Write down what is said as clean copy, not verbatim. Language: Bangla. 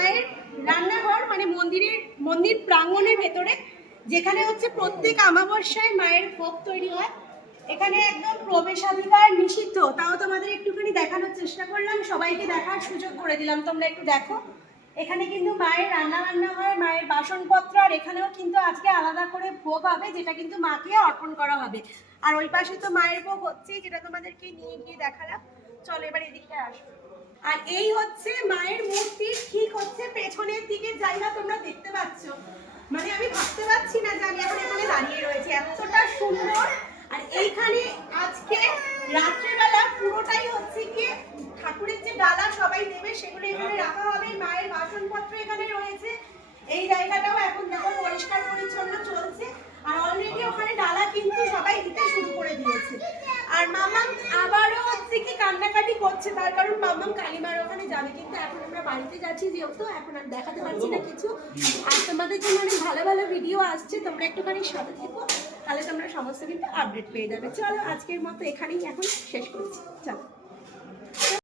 মায়ের রান্নাঘর, মানে মন্দির প্রাঙ্গণের ভেতরে, যেখানে হচ্ছে প্রত্যেক অমাবস্যায় মায়ের ভোগ তৈরি হয়। এখানে একদম প্রবেশাধিকার নিষিদ্ধ, তাও তোমাদের একটুখানি দেখানোর চেষ্টা করলাম, সবাইকে দেখার সুযোগ করে দিলাম, তোমরা একটু দেখো। এখানে কিন্তু মায়ের রান্না হয়, মায়ের বাসনপত্র, আর এখানেও কিন্তু আজকে আলাদা করে ভোগ হবে, যেটা কিন্তু মাকে অর্পণ করা হবে। আর ওই পাশে তো মায়ের ভোগ হচ্ছে, যেটা তোমাদেরকে নিয়ে গিয়ে দেখালাম। চলো এবার এদিকটা আসো। আর এই হচ্ছে মায়ের মূর্তির ঠিক হচ্ছে পেছনের দিকের জায়গা, তোমরা দেখতে পাচ্ছ। মানে আমি ভাবতে পারছি না যে আমি এখন এখানে দাঁড়িয়ে রয়েছি, এতটা সুন্দর। আর এইখানে আজকে রাত্রেবেলা পুরোটাই হচ্ছে গিয়ে ঠাকুরের যে ডালা সবাই দেবে সেগুলো এখানে রাখা হবে, মায়ের বাসনপত্র এখানে রয়েছে। এই জায়গাটাও এখন দেখো পরিষ্কার পরিচ্ছন্ন চলছে, আর অলরেডি ওখানে ডালা কিন্তু সবাই দিতে শুরু করে দিয়েছে। আর মামাম আবারও হচ্ছে কি কান্নাকাটি করছে, তার কারণ মামাম কালীমার ওখানে যাবে, কিন্তু এখন আমরা বাড়িতে যাচ্ছি যেহেতু এখন আর দেখাতে পারছি না কিছু। আর তোমাদের জন্য অনেক ভালো ভালো ভিডিও আসছে, তোমরা একটুখানি সাথে থেকো, তাহলে তোমরা সমস্ত কিন্তু আপডেট পেয়ে যাবে। চলো আজকের মতো এখানেই এখন শেষ করছি, চলো।